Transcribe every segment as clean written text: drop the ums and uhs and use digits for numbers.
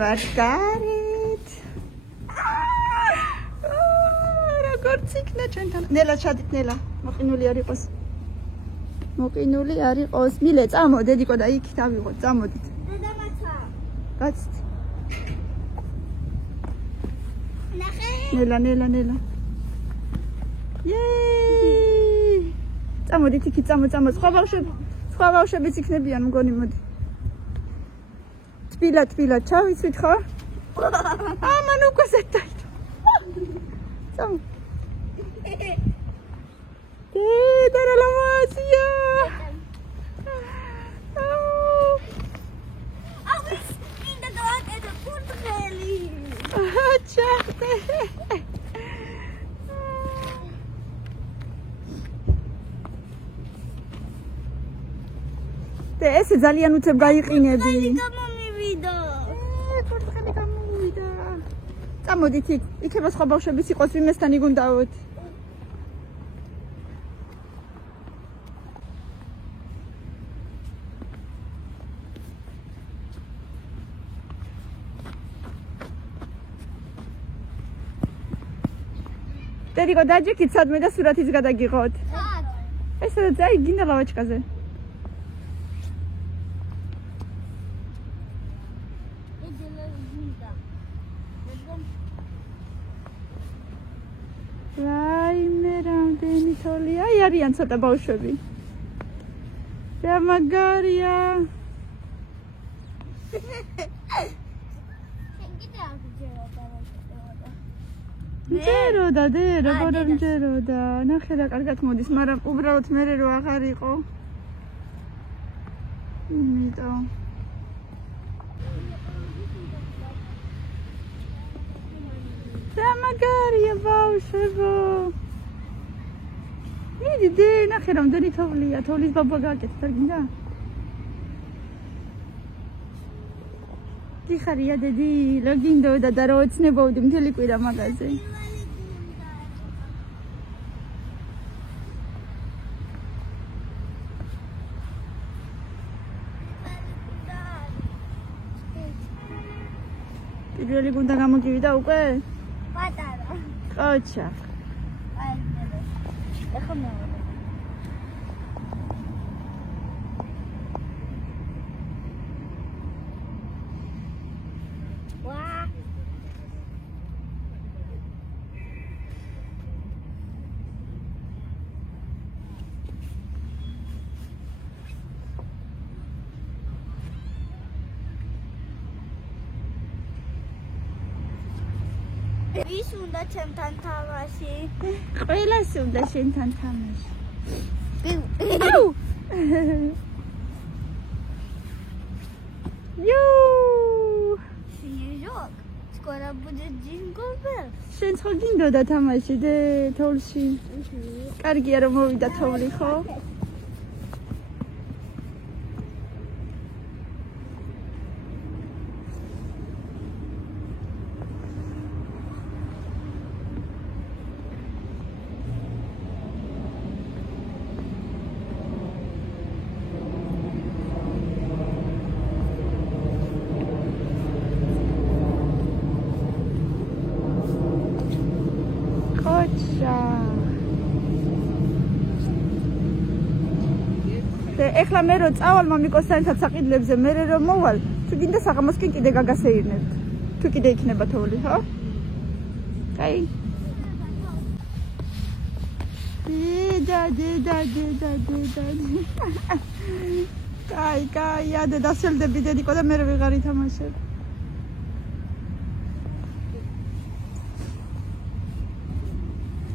ვარ გარეთ. როგორც იქნა ჩვენთან. ნელა ჩადით ნელა. მოყინული არ იყოს. მოყინული არ იყოს. მილე წამო დედიკო და იქ დავიღოთ. წამოდით. დედამაცა. კაცით. ნახე. ნელა. იეი. წამოდით იქ წამო. სხვა ბავშვებიც იქნებიან მგონი მოდი. თბილა ჩავიცვით ხო? ამან უკვე ზეთაით. წამო. დედა ლამაზია. ავის მინდა დავაკეთო კურდღელი. ჩახტე. ესე ძალიან უცებ გაიყინები. გამომივიდა. კურდღელი გამომივიდა. წამოდით იქ. იქება სხვა ბავშვებიც იყოს ვიმესთან იგუნდაოთ. დედიკო დაჯექით სადმე და სურათიც გადაგიღოთ. ესე ძაი გინდა ლავაჩკაზე. რაიმე რამდენი თოლია, აი არიან ცოტა ბავშვები. და მაგარია. ჯეროდა, როგორ ჯეროდა. ნახე რა კარგად მოდის, მაგრამ უბრალოდ მე რო აღარ იყო. იმიტომ და მაგარია ბავშვებო. მიდი, ნახე რამდენი თოვლია, თოვლის ბაბა გააკეთეთ, არ გინდა? დიხარია დედი, რა გინდოდა და რა ოცნებოდი მთელი კვირა მაგაზე. პირველი გუნდა გამოგივიდა უკვე? პატარა. ყოჩა. აი, ეხლა მეორე. ვის უნდა ჩემთან თამაში? ყველას უნდა შენთან თამაში. Снежок, скоро будет Jingle Bells. შენ ხო გინდოდა თამაში დე თოვლში? კარგია რომ მოვიდა თოვლი ხო? ეხლა მე რო წავალ მამიკოს საერთოდ საყიდლებზე მე რომ მოვალ თუ გინდა საღამოსკენ კიდე გაგასეირნებთ თუ კიდე იქნება თოვლი ხო? კაი დედა კაი ადე დასელდები დედიკო და მე რო ვეღარ ითამაშებ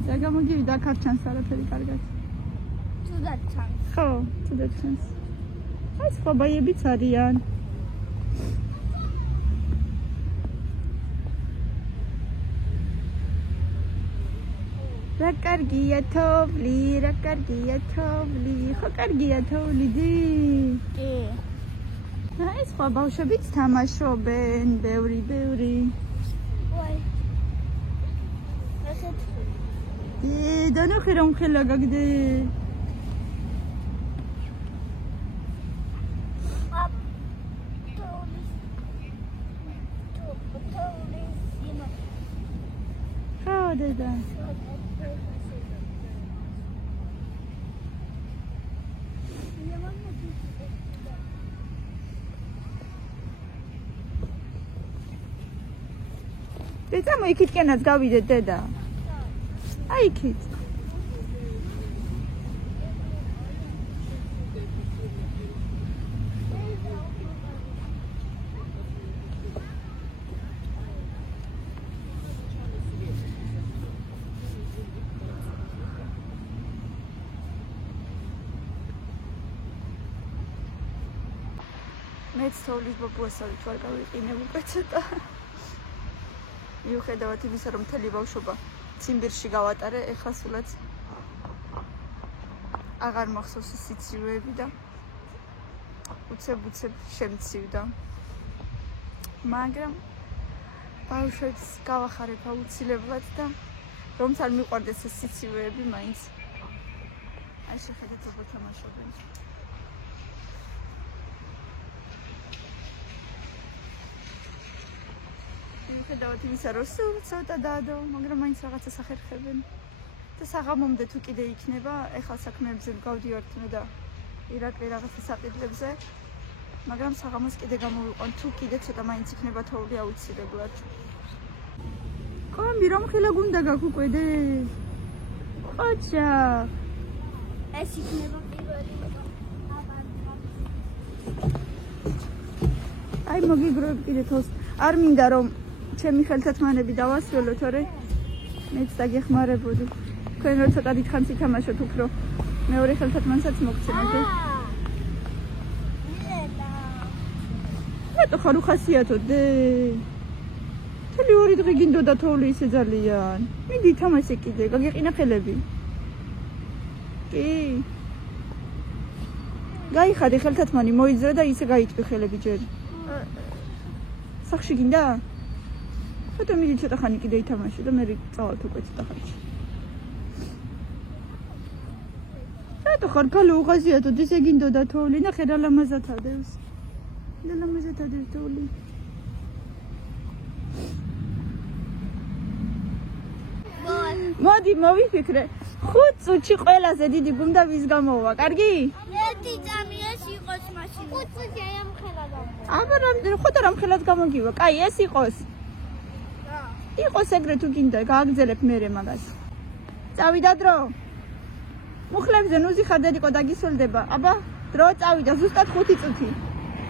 და გამოგივიდა ქარჩანს არაფერი კარგად ხო, თუდად ჩანს. აი სხვა ბაიებიც არიან. რა კარგია თოვლი, ხო კარგია თოვლი დი. აი სხვა ბავშვებიც თამაშობენ, ბევრი. ვაი. და ნახე რომ ხელა გაგდე. დედა. დედა მოიქითკენაც გავიდეთ დედა. აი იქით. მეც თოვლის ბობუასავით ვარ გავიყინებ უკვე ცოტა. მიუხედავად იმისა, რომ მთელი ბავშვობა ციმბირში გავატარე, ეხლა სულაც აღარ მახსოვს ის სიცივეები და უცებ შემცივდა. მაგრამ ბავშვებს გავახარებ აუცილებლად და რომც არ მიყვარდეს ეს სიცივეები, მაინც აი შეხედეთ როგორ თამაშობენ. მიუხედავად იმისა, რომ სულ ცოტა დადო, მაგრამ მაინც რაღაცა სახერხებენ. და საღამომდე თუ კიდე იქნება, ეხლა საქმეებზე გავდივართ მე და ირაკლი რაღაცა საყიდლებზე, მაგრამ საღამოს კიდე გამოვიყვან, თუ კიდე ცოტა მაინც იქნება თოვლი აუცილებლად. კომბი რომ ხილა გუნდა გაგუკვედე? ოჩა. ეს იქნება პირველი აი მოგიგროვებ კიდე თავს. არ მინდა რომ ჩემი ხელთათმანები დავასრულო, თორე მეც დაგეხმარებოდი. თქვენ რო ცოტა დიდხანს ითამაშოთ უფრო. მეორე ხელთათმანსაც მოგცემეთ. რატო ხარ უხასიათო დე? თელი ორი დღე გინდოდა თოვლი ისე ძალიან. მიდი ითამაშე კიდე, გაგეყინა ხელები. კი. გაიხადე ხელთათმანი მოიძრა და ისე გაიწვი ხელები ჯერ. სახში გინდა? ხოთო მიდი ცოტა ხანი კიდე ითამაშე და მე წავალთ უკვე ცოტა ხანში. რატო ხარ გალო უღაზიათო ისე გინდოდა თოვლი? ნახე რა ლამაზად ადევს. და ლამაზად ადევს თოვლი. მოდი მოვიფიქრე. 5 წუთში ყველაზე დიდი გუნდა ვის გამოვა? კარგი? ერთი წამი ეს იყოს მაშინ. 5 წუთი აი ამ ხელად გამოვა. აბა ხოთა რამ ხელად გამოგივა? კაი, ეს იყოს. იყოს ეგრე თუ გინდა, გააგზელებ მერე მაგას. წავიდა დრო. მუხლებზე ნუზი ხარ დედიკო დაგისულდება. აბა, დრო წავიდა, ზუსტად 5 წუთი.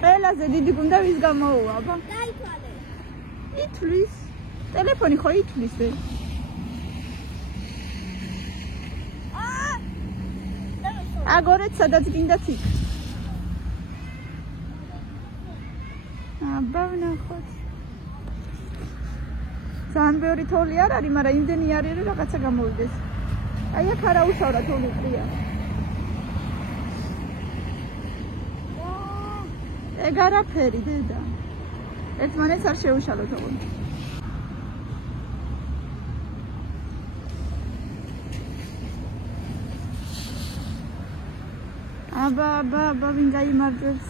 ყველაზე დიდი გუნდა ვის გამოვა, აბა. დაითვალე. ითვლის. ტელეფონი ხო ითვლის ე? აგორეთ სადაც გინდა თიქ. აბა ვნახოთ. ძალიან ბევრი თოვლი არ არის, მაგრამ იმდენი არის, რომ რაღაცა გამოვიდეს. აი აქ არა უშავრა თოვლი ყრია. ეგ არაფერი დედა. ერთმანეთს არ შეუშალო თოვლი. აბა ვინ გაიმარჯვებს?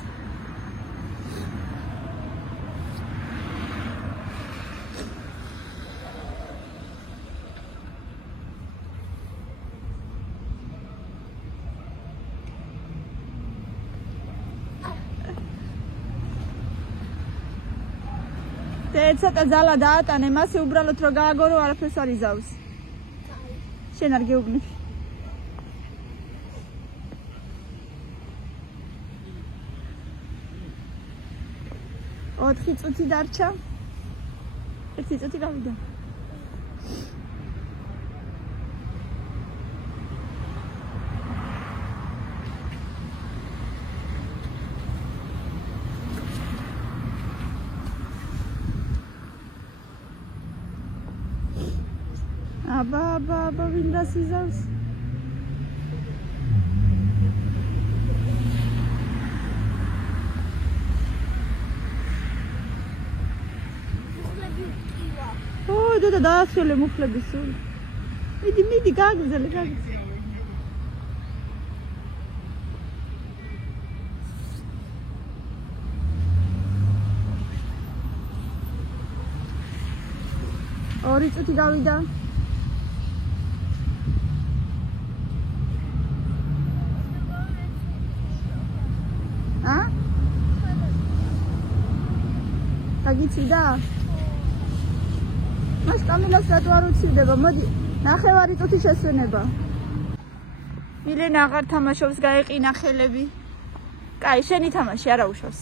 ცოტა ძალა დაატანე, მასე უბრალოდ რო გააგორო არაფერს არ იზავს. შენ არ გეუბნები. ოთხი წუთი დარჩა. 1 წუთი გავიდა. აბა ვინ დასიზავს? და დაასრულე მუხლები სულ. მიდი გააგზელე. ორი წუთი გავიდა. იცი და? მას კამილას რატო არ უცივდება? მოდი, ნახევარი წუთი შესვენება. მილენა აღარ თამაშობს, გაეყინა ხელები. კაი, შენი თამაში არა უშავს.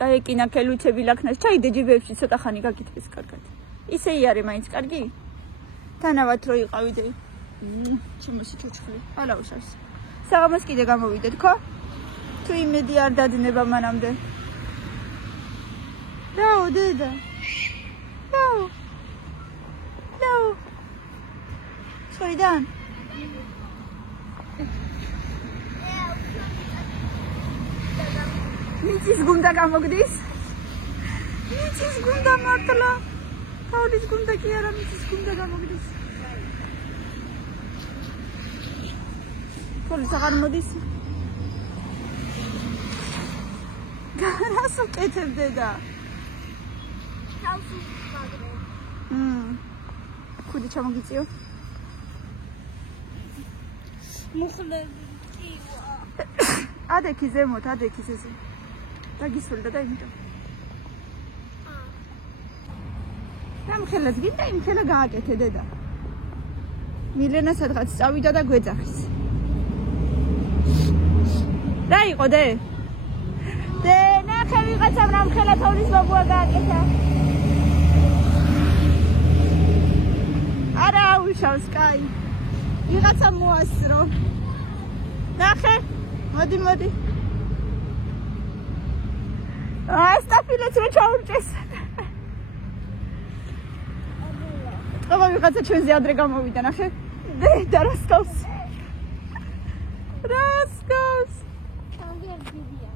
გაეყინა ხელუცები ლაქნას, ჩაიდე ჯიბებში ცოტა ხანი გაკითხვის კარგად. ისე იარე მაინც კარგი? თანავად რო იყავიდე. ჩემოსი ჩოჩხლი. არა უშავს. საღამოს კიდე გამოვიდეთ, ხო? თუ იმედი არ დადნება მანამდე. დაო, დედა. დაო. დაო. შოიდან? მიწის გუნდა გამოგდის? მიწის გუნდა მართლა. თავის გუნდა კი არა, მიწის გუნდა გამოგდის. ფოლის აღარ მოდის? რას უკეთებ დედა? თავს ვაგრე. ხუდი ჩამოგიწიო? მუხლები კივა. ადექი ზემოთ, ადექის ესე. დაგისვლდა და იმიტომ. გამხელად გინდა იმ ხელა გააკეთე დედა. მილენა სადღაც წავიდა და გვეძახის. რა იყო დე? დე, ნახე ვიღაცამ რამ ხელა თოვლის ბაბუა გააკეთა. არა აუშავს, კაი. ვიღაცამ მოასწრო. ნახე, მოდი, მოდი. სტაფილეც რო ჩაურჭეს. აბა ვიღაცა ჩვენზე ადრე გამოვიდა, ნახე. და რას გავს? რას გავს? თავი არ დიდია.